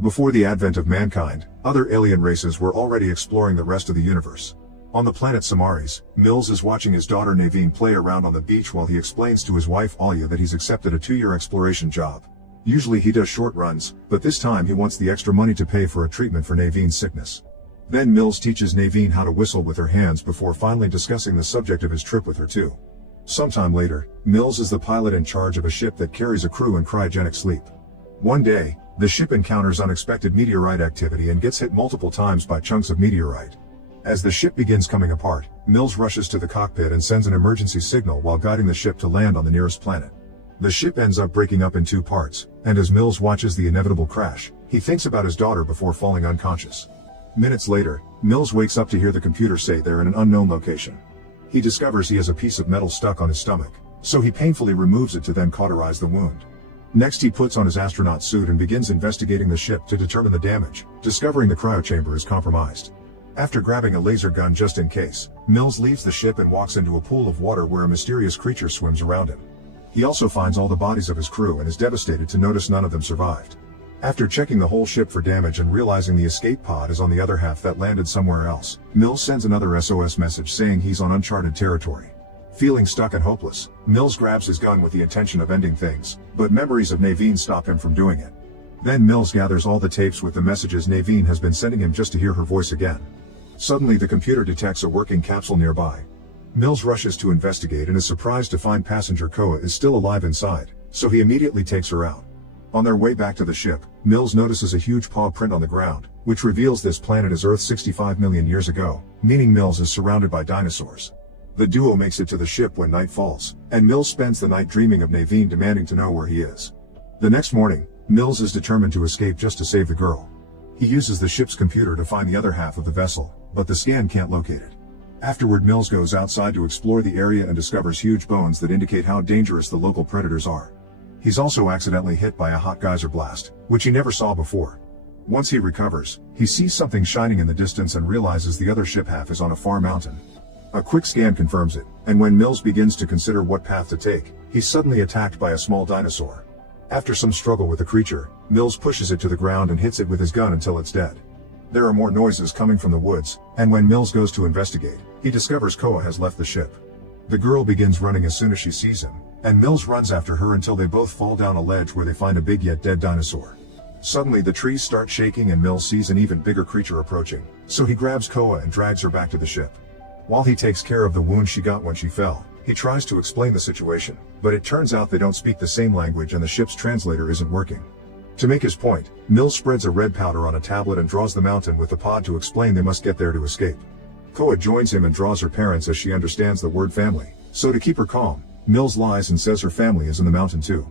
Before the advent of mankind, other alien races were already exploring the rest of the universe. On the planet Samaris, Mills is watching his daughter Naveen play around on the beach while he explains to his wife Alia that he's accepted a 2-year exploration job. Usually he does short runs, but this time he wants the extra money to pay for a treatment for Naveen's sickness. Then Mills teaches Naveen how to whistle with her hands before finally discussing the subject of his trip with her too. Sometime later, Mills is the pilot in charge of a ship that carries a crew in cryogenic sleep. One day, the ship encounters unexpected meteorite activity and gets hit multiple times by chunks of meteorite. As the ship begins coming apart, Mills rushes to the cockpit and sends an emergency signal while guiding the ship to land on the nearest planet. The ship ends up breaking up in 2 parts, and as Mills watches the inevitable crash, he thinks about his daughter before falling unconscious. Minutes later, Mills wakes up to hear the computer say they're in an unknown location. He discovers he has a piece of metal stuck on his stomach, so he painfully removes it to then cauterize the wound. Next he puts on his astronaut suit and begins investigating the ship to determine the damage, discovering the cryochamber is compromised. After grabbing a laser gun just in case, Mills leaves the ship and walks into a pool of water where a mysterious creature swims around him. He also finds all the bodies of his crew and is devastated to notice none of them survived. After checking the whole ship for damage and realizing the escape pod is on the other half that landed somewhere else, Mills sends another SOS message saying he's on uncharted territory. Feeling stuck and hopeless, Mills grabs his gun with the intention of ending things, but memories of Naveen stop him from doing it. Then Mills gathers all the tapes with the messages Naveen has been sending him just to hear her voice again. Suddenly the computer detects a working capsule nearby. Mills rushes to investigate and is surprised to find passenger Koa is still alive inside, so he immediately takes her out. On their way back to the ship, Mills notices a huge paw print on the ground, which reveals this planet is Earth 65 million years ago, meaning Mills is surrounded by dinosaurs. The duo makes it to the ship when night falls, and Mills spends the night dreaming of Naveen demanding to know where he is. The next morning, Mills is determined to escape just to save the girl. He uses the ship's computer to find the other half of the vessel, but the scan can't locate it. Afterward, Mills goes outside to explore the area and discovers huge bones that indicate how dangerous the local predators are. He's also accidentally hit by a hot geyser blast, which he never saw before. Once he recovers, he sees something shining in the distance and realizes the other ship half is on a far mountain. A quick scan confirms it, and when Mills begins to consider what path to take, he's suddenly attacked by a small dinosaur. After some struggle with the creature, Mills pushes it to the ground and hits it with his gun until it's dead. There are more noises coming from the woods, and when Mills goes to investigate, he discovers Koa has left the ship. The girl begins running as soon as she sees him, and Mills runs after her until they both fall down a ledge where they find a big yet dead dinosaur. Suddenly the trees start shaking and Mills sees an even bigger creature approaching, so he grabs Koa and drags her back to the ship. While he takes care of the wound she got when she fell, he tries to explain the situation, but it turns out they don't speak the same language and the ship's translator isn't working. To make his point, Mills spreads a red powder on a tablet and draws the mountain with the pod to explain they must get there to escape. Koa joins him and draws her parents as she understands the word family, so to keep her calm, Mills lies and says her family is in the mountain too.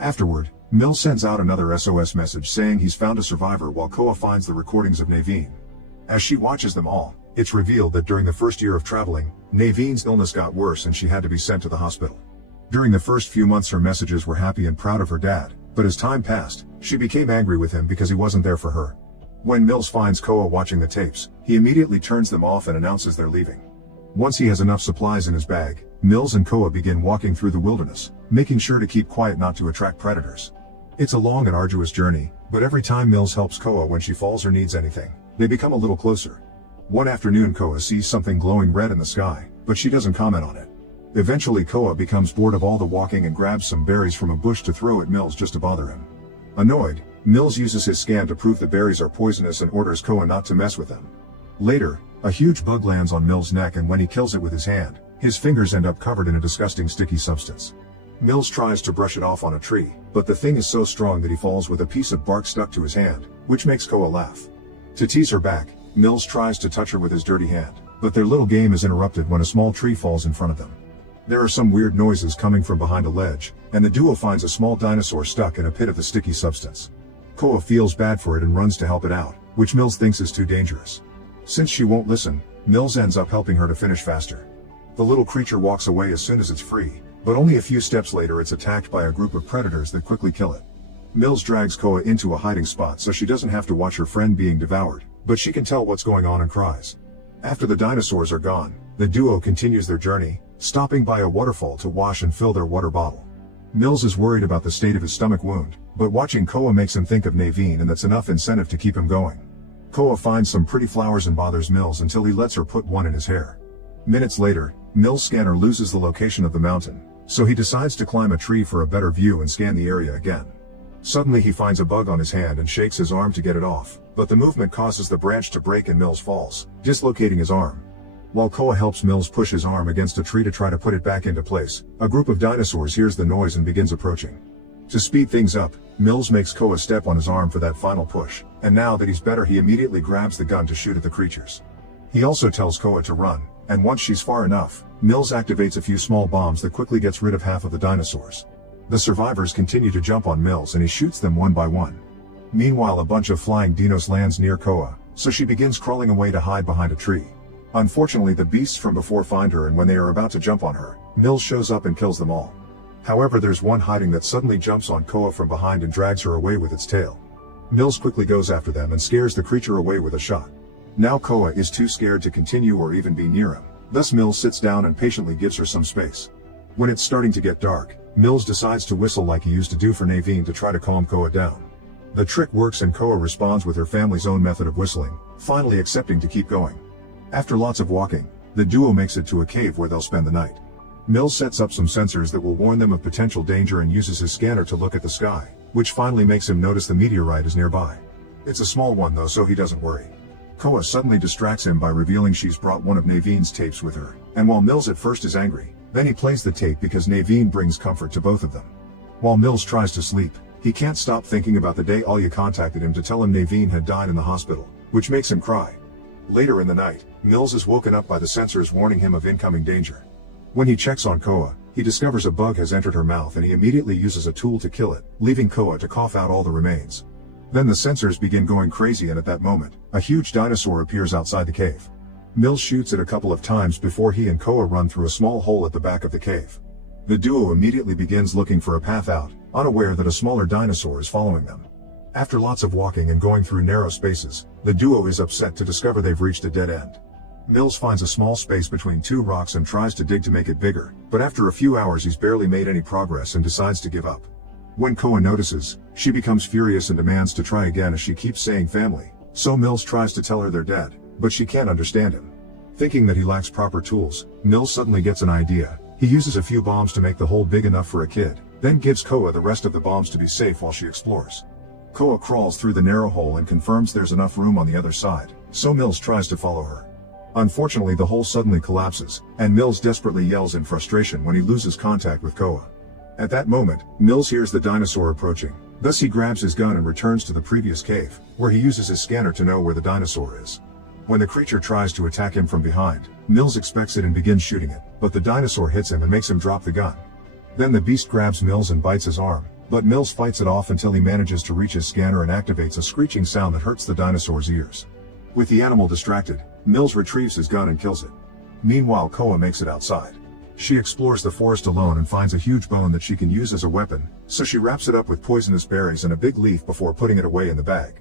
Afterward, Mills sends out another SOS message saying he's found a survivor while Koa finds the recordings of Naveen. As she watches them all, it's revealed that during the first year of traveling, Naveen's illness got worse and she had to be sent to the hospital. During the first few months her messages were happy and proud of her dad, but as time passed, she became angry with him because he wasn't there for her. When Mills finds Koa watching the tapes, he immediately turns them off and announces they're leaving. Once he has enough supplies in his bag, Mills and Koa begin walking through the wilderness, making sure to keep quiet not to attract predators. It's a long and arduous journey, but every time Mills helps Koa when she falls or needs anything, they become a little closer. One afternoon Koa sees something glowing red in the sky, but she doesn't comment on it. Eventually Koa becomes bored of all the walking and grabs some berries from a bush to throw at Mills just to bother him. Annoyed, Mills uses his scan to prove the berries are poisonous and orders Koa not to mess with them. Later, a huge bug lands on Mills' neck and when he kills it with his hand, his fingers end up covered in a disgusting sticky substance. Mills tries to brush it off on a tree, but the thing is so strong that he falls with a piece of bark stuck to his hand, which makes Koa laugh. To tease her back, Mills tries to touch her with his dirty hand, but their little game is interrupted when a small tree falls in front of them. There are some weird noises coming from behind a ledge, and the duo finds a small dinosaur stuck in a pit of the sticky substance. Koa feels bad for it and runs to help it out, which Mills thinks is too dangerous. Since she won't listen, Mills ends up helping her to finish faster. The little creature walks away as soon as it's free, but only a few steps later it's attacked by a group of predators that quickly kill it. Mills drags Koa into a hiding spot so she doesn't have to watch her friend being devoured, but she can tell what's going on and cries. After the dinosaurs are gone, the duo continues their journey, stopping by a waterfall to wash and fill their water bottle. Mills is worried about the state of his stomach wound, but watching Koa makes him think of Naveen, and that's enough incentive to keep him going. Koa finds some pretty flowers and bothers Mills until he lets her put one in his hair. Minutes later, Mills' scanner loses the location of the mountain, so he decides to climb a tree for a better view and scan the area again. Suddenly he finds a bug on his hand and shakes his arm to get it off, but the movement causes the branch to break and Mills falls, dislocating his arm. While Koa helps Mills push his arm against a tree to try to put it back into place, a group of dinosaurs hears the noise and begins approaching. To speed things up, Mills makes Koa step on his arm for that final push, and now that he's better he immediately grabs the gun to shoot at the creatures. He also tells Koa to run, and once she's far enough, Mills activates a few small bombs that quickly gets rid of half of the dinosaurs. The survivors continue to jump on Mills and he shoots them one by one. Meanwhile, a bunch of flying dinos lands near Koa, so she begins crawling away to hide behind a tree. Unfortunately, the beasts from before find her, and when they are about to jump on her, Mills shows up and kills them all. However, there's one hiding that suddenly jumps on Koa from behind and drags her away with its tail. Mills quickly goes after them and scares the creature away with a shot. Now Koa is too scared to continue or even be near him, thus Mills sits down and patiently gives her some space. When it's starting to get dark, Mills decides to whistle like he used to do for Naveen to try to calm Koa down. The trick works and Koa responds with her family's own method of whistling, finally accepting to keep going. After lots of walking, the duo makes it to a cave where they'll spend the night. Mills sets up some sensors that will warn them of potential danger and uses his scanner to look at the sky, which finally makes him notice the meteorite is nearby. It's a small one though, so he doesn't worry. Koa suddenly distracts him by revealing she's brought one of Naveen's tapes with her, and while Mills at first is angry, then he plays the tape because Naveen brings comfort to both of them. While Mills tries to sleep, he can't stop thinking about the day Alya contacted him to tell him Naveen had died in the hospital, which makes him cry. Later in the night, Mills is woken up by the sensors warning him of incoming danger. When he checks on Koa, he discovers a bug has entered her mouth and he immediately uses a tool to kill it, leaving Koa to cough out all the remains. Then the sensors begin going crazy, and at that moment, a huge dinosaur appears outside the cave. Mills shoots it a couple of times before he and Koa run through a small hole at the back of the cave. The duo immediately begins looking for a path out, unaware that a smaller dinosaur is following them. After lots of walking and going through narrow spaces, the duo is upset to discover they've reached a dead end. Mills finds a small space between two rocks and tries to dig to make it bigger, but after a few hours he's barely made any progress and decides to give up. When Koa notices, she becomes furious and demands to try again as she keeps saying family, so Mills tries to tell her they're dead, but she can't understand him. Thinking that he lacks proper tools, Mills suddenly gets an idea. He uses a few bombs to make the hole big enough for a kid, then gives Koa the rest of the bombs to be safe while she explores. Koa crawls through the narrow hole and confirms there's enough room on the other side, so Mills tries to follow her. Unfortunately, the hole suddenly collapses, and Mills desperately yells in frustration when he loses contact with Koa. At that moment, Mills hears the dinosaur approaching, thus he grabs his gun and returns to the previous cave, where he uses his scanner to know where the dinosaur is. When the creature tries to attack him from behind, Mills expects it and begins shooting it, but the dinosaur hits him and makes him drop the gun. Then the beast grabs Mills and bites his arm, but Mills fights it off until he manages to reach his scanner and activates a screeching sound that hurts the dinosaur's ears. With the animal distracted, Mills retrieves his gun and kills it. Meanwhile, Koa makes it outside. She explores the forest alone and finds a huge bone that she can use as a weapon, so she wraps it up with poisonous berries and a big leaf before putting it away in the bag.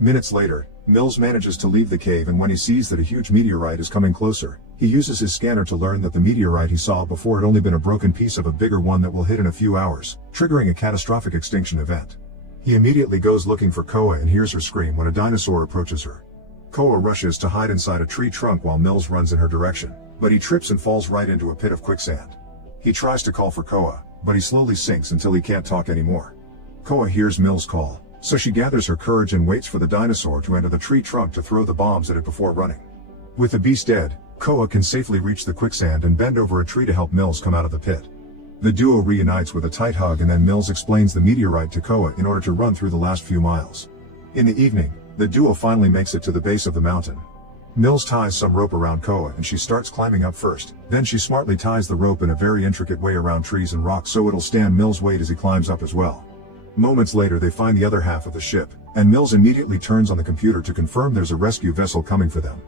Minutes later, Mills manages to leave the cave, and when he sees that a huge meteorite is coming closer, he uses his scanner to learn that the meteorite he saw before had only been a broken piece of a bigger one that will hit in a few hours, triggering a catastrophic extinction event. He immediately goes looking for Koa and hears her scream when a dinosaur approaches her. Koa rushes to hide inside a tree trunk while Mills runs in her direction, but he trips and falls right into a pit of quicksand. He tries to call for Koa, but he slowly sinks until he can't talk anymore. Koa hears Mills' call, so she gathers her courage and waits for the dinosaur to enter the tree trunk to throw the bombs at it before running. With the beast dead, Koa can safely reach the quicksand and bend over a tree to help Mills come out of the pit. The duo reunites with a tight hug, and then Mills explains the meteorite to Koa in order to run through the last few miles. In the evening, the duo finally makes it to the base of the mountain. Mills ties some rope around Koa and she starts climbing up first, then she smartly ties the rope in a very intricate way around trees and rocks so it'll stand Mills' weight as he climbs up as well. Moments later they find the other half of the ship, and Mills immediately turns on the computer to confirm there's a rescue vessel coming for them.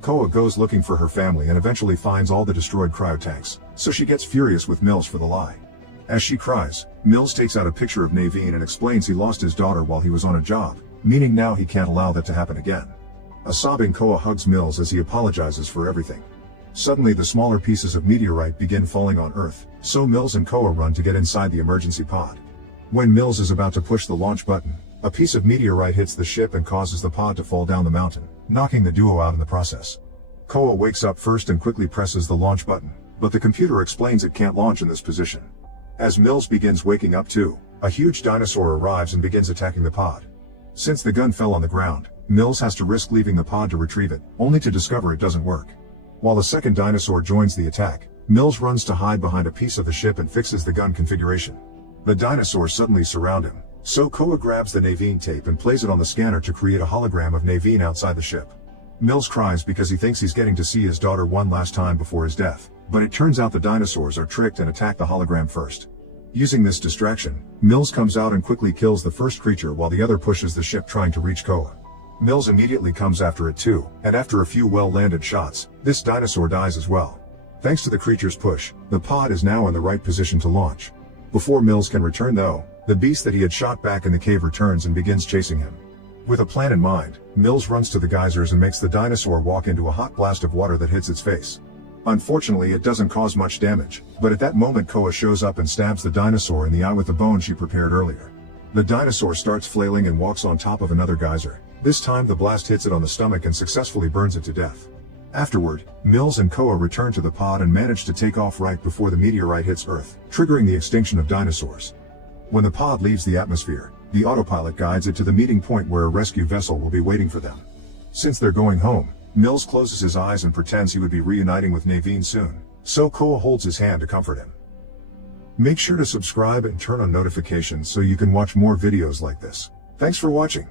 Koa goes looking for her family and eventually finds all the destroyed cryotanks, so she gets furious with Mills for the lie. As she cries, Mills takes out a picture of Naveen and explains he lost his daughter while he was on a job, meaning now he can't allow that to happen again. A sobbing Koa hugs Mills as he apologizes for everything. Suddenly the smaller pieces of meteorite begin falling on Earth, so Mills and Koa run to get inside the emergency pod. When Mills is about to push the launch button, a piece of meteorite hits the ship and causes the pod to fall down the mountain, knocking the duo out in the process. Koa wakes up first and quickly presses the launch button, but the computer explains it can't launch in this position. As Mills begins waking up too, a huge dinosaur arrives and begins attacking the pod. Since the gun fell on the ground, Mills has to risk leaving the pod to retrieve it, only to discover it doesn't work. While the second dinosaur joins the attack, Mills runs to hide behind a piece of the ship and fixes the gun configuration. The dinosaurs suddenly surround him, so Koa grabs the Naveen tape and plays it on the scanner to create a hologram of Naveen outside the ship. Mills cries because he thinks he's getting to see his daughter one last time before his death, but it turns out the dinosaurs are tricked and attack the hologram first. Using this distraction, Mills comes out and quickly kills the first creature while the other pushes the ship trying to reach Koa. Mills immediately comes after it too, and after a few well-landed shots, this dinosaur dies as well. Thanks to the creature's push, the pod is now in the right position to launch. Before Mills can return though, the beast that he had shot back in the cave returns and begins chasing him. With a plan in mind, Mills runs to the geysers and makes the dinosaur walk into a hot blast of water that hits its face. Unfortunately, it doesn't cause much damage, but at that moment Koa shows up and stabs the dinosaur in the eye with the bone she prepared earlier. The dinosaur starts flailing and walks on top of another geyser. This time the blast hits it on the stomach and successfully burns it to death. Afterward, Mills and Koa return to the pod and manage to take off right before the meteorite hits Earth, triggering the extinction of dinosaurs. When the pod leaves the atmosphere, the autopilot guides it to the meeting point where a rescue vessel will be waiting for them. Since they're going home, Mills closes his eyes and pretends he would be reuniting with Naveen soon, so Koa holds his hand to comfort him. Make sure to subscribe and turn on notifications so you can watch more videos like this. Thanks for watching.